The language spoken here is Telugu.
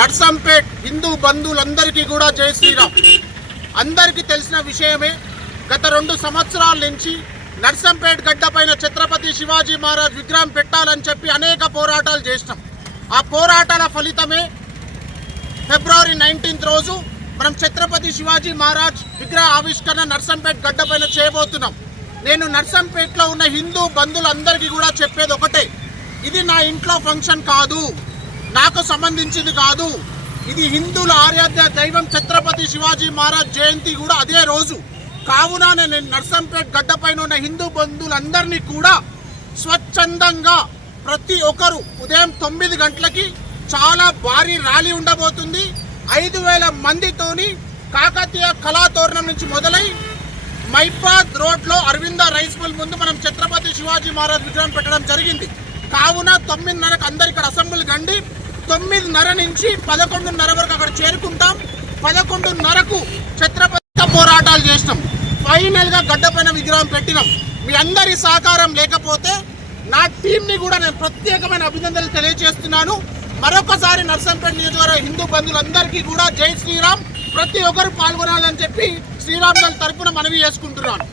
నర్సంపేట్ హిందూ బంధువులందరికీ కూడా జై శ్రీరామ్. అందరికీ తెలిసిన విషయమే, గత 2 సంవత్సరాల నుంచి నర్సంపేట్ గడ్డపైన ఛత్రపతి శివాజీ మహారాజ్ విగ్రహం పెట్టాలని చెప్పి అనేక పోరాటాలు చేసినాం. ఆ పోరాటాల ఫలితమే ఫిబ్రవరి 19 రోజు మనం ఛత్రపతి శివాజీ మహారాజ్ విగ్రహ ఆవిష్కరణ నర్సంపేట్ గడ్డపైన చేయబోతున్నాం. నేను నర్సంపేట్లో ఉన్న హిందూ బంధువులందరికీ కూడా చెప్పేది ఒకటే, ఇది నా ఇంట్లో ఫంక్షన్ కాదు, నాకు సంబంధించింది కాదు. ఇది హిందువుల ఆరాధ్య దైవం ఛత్రపతి శివాజీ మహారాజ్ జయంతి కూడా అదే రోజు. కావున నేను నర్సంపేట్ గడ్డపైన ఉన్న హిందూ బంధువులందరినీ కూడా స్వచ్ఛందంగా ప్రతి ఒక్కరు ఉదయం 9 గంటలకి చాలా భారీ ర్యాలీ ఉండబోతుంది. 5,000 మందితోని కాకతీయ కళాతోరణం నుంచి మొదలై మైబాద్ రోడ్లో అరవింద రైస్ మిల్ ముందు మనం ఛత్రపతి శివాజీ మహారాజ్ విగ్రహం పెట్టడం జరిగింది. కావున 9:30కు అందరు ఇక్కడ అసెంబ్లీ కండి. 9:30 నుంచి 11:30 వరకు అక్కడ చేరుకుంటాం. 11:30కు ఛత్రపతి పోరాటాలు చేసినాం. ఫైనల్గా గడ్డపైన విగ్రహం పెట్టినాం. మీ అందరి సహకారం లేకపోతే నా టీంని కూడా నేను ప్రత్యేకమైన అభినందనలు తెలియజేస్తున్నాను. మరొకసారి నర్సంపేట్ నియోజకవర్గ హిందూ బంధువులందరికీ కూడా జై శ్రీరామ్. ప్రతి ఒక్కరు పాల్గొనాలని చెప్పి శ్రీరామ్ తరపున మనవి చేసుకుంటున్నాను.